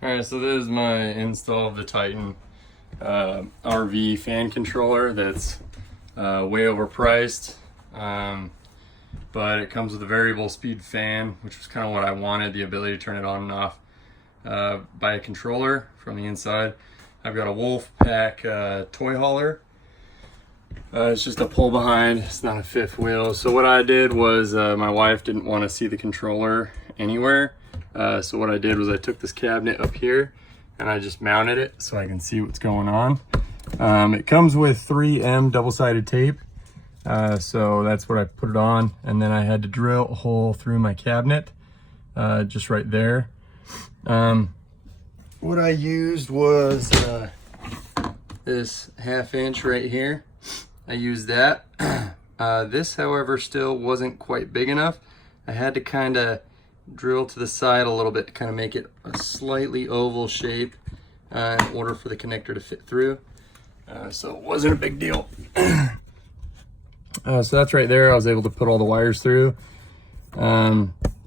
All right, so this is my install of the Titan RV fan controller that's way overpriced, but it comes with a variable speed fan, which was kind of what I wanted, the ability to turn it on and off by a controller from the inside. I've got a Wolf Pack toy hauler. It's just a pull behind, it's not a fifth wheel. So what I did was my wife didn't want to see the controller anywhere. So what I did was I took this cabinet up here and I just mounted it so I can see what's going on. It comes with 3M double-sided tape. So that's what I put it on. And then I had to drill a hole through my cabinet, just right there. What I used was this 1/2 inch right here. I used that. This, however, still wasn't quite big enough. I had to kind of drill to the side a little bit to kind of make it a slightly oval shape in order for the connector to fit through. So it wasn't a big deal. So that's right there. I was able to put all the wires through.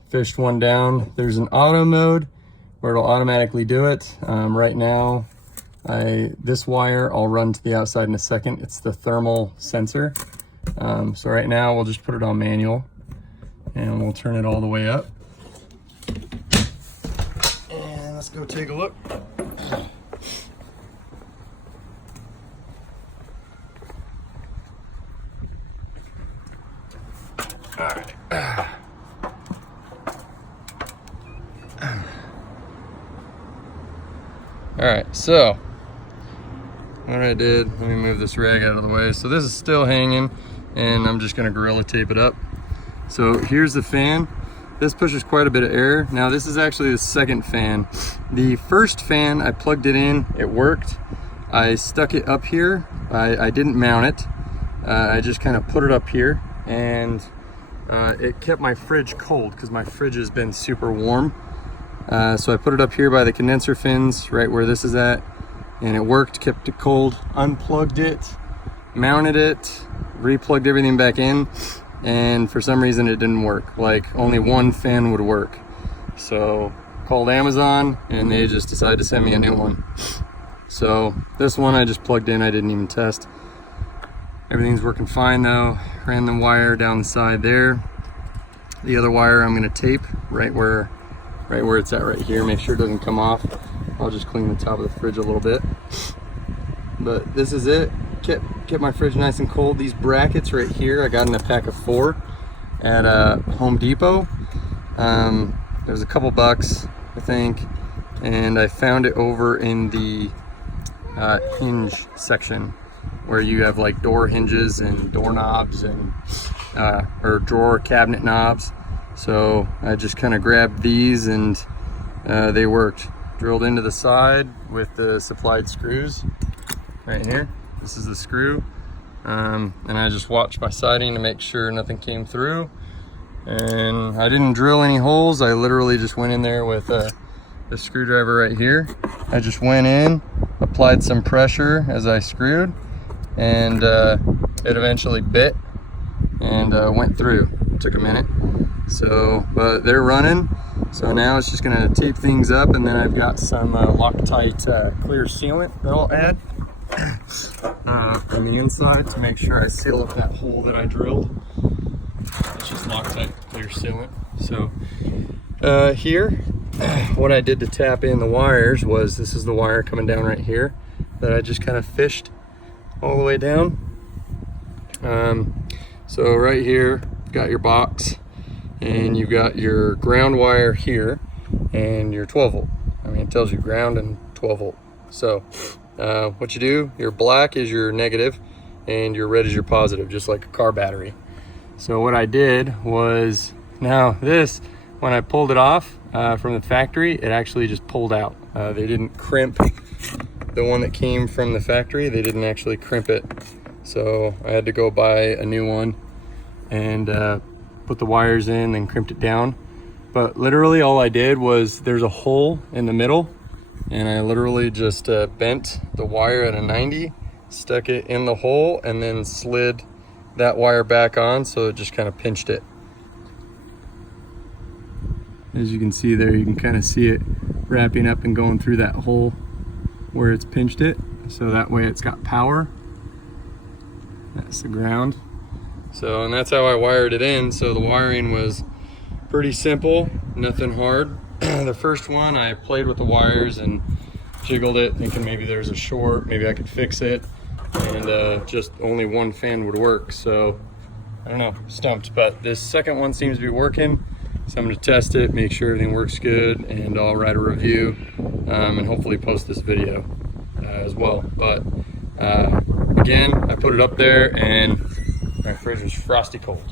Fished one down. There's an auto mode where it'll automatically do it. Right now, this wire I'll run to the outside in a second. It's the thermal sensor. So right now we'll just put it on manual and we'll turn it all the way up. And let's go take a look. All right. All right, so what I did, let me move this rag out of the way. So this is still hanging and I'm just gonna Gorilla Tape it up. So here's the fan. This pushes quite a bit of air. Now this is actually the second fan. The first fan, I plugged it in, it worked. I stuck it up here. I didn't mount it. I just kind of put it up here and it kept my fridge cold because my fridge has been super warm. So I put it up here by the condenser fins, right where this is at, and it worked, kept it cold. Unplugged it, mounted it, replugged everything back in, and for some reason it didn't work. Like only one fan would work. So called Amazon and they just decided to send me a new one. So this one I just plugged in, I didn't even test. Everything's working fine though. Ran the wire down the side there. The other wire I'm gonna tape right where it's at right here. Make sure it doesn't come off. I'll just clean the top of the fridge a little bit. But this is it. Kept my fridge nice and cold. These brackets right here, I got in a pack of 4 at Home Depot. It was a couple bucks, I think. And I found it over in the hinge section where you have like door hinges and doorknobs and or drawer cabinet knobs. So I just kind of grabbed these and they worked. Drilled into the side with the supplied screws right here. This is the screw. And I just watched my siding to make sure nothing came through. And I didn't drill any holes. I literally just went in there with the screwdriver right here. I just went in, applied some pressure as I screwed, and it eventually bit and went through. It took a minute. So, but they're running. So now it's just gonna tape things up, and then I've got some Loctite clear sealant that I'll add on the inside to make sure I seal up that hole that I drilled. It's just Loctite clear sealant. So here, what I did to tap in the wires was, this is the wire coming down right here that I just kind of fished all the way down. So right here, you've got your box, and you've got your ground wire here and your 12 volt. I mean, it tells you ground and 12 volt. So what you do, your black is your negative and your red is your positive, just like a car battery. So what I did was, now this, when I pulled it off from the factory, it actually just pulled out. They didn't crimp the one that came from the factory. They didn't actually crimp it. So I had to go buy a new one and put the wires in and crimped it down. But literally all I did was, there's a hole in the middle, and I literally just bent the wire at a 90, stuck it in the hole, and then slid that wire back on, so it just kind of pinched it. As you can see there, you can kind of see it wrapping up and going through that hole where it's pinched it, so that way it's got power. That's the ground. So, and that's how I wired it in. So the wiring was pretty simple, nothing hard. The first one, I played with the wires and jiggled it, thinking maybe there's a short, maybe I could fix it, and just only one fan would work. So I don't know, stumped. But this second one seems to be working, so I'm going to test it, make sure everything works good, and I'll write a review and hopefully post this video as well. But again, I put it up there and my fridge was frosty cold.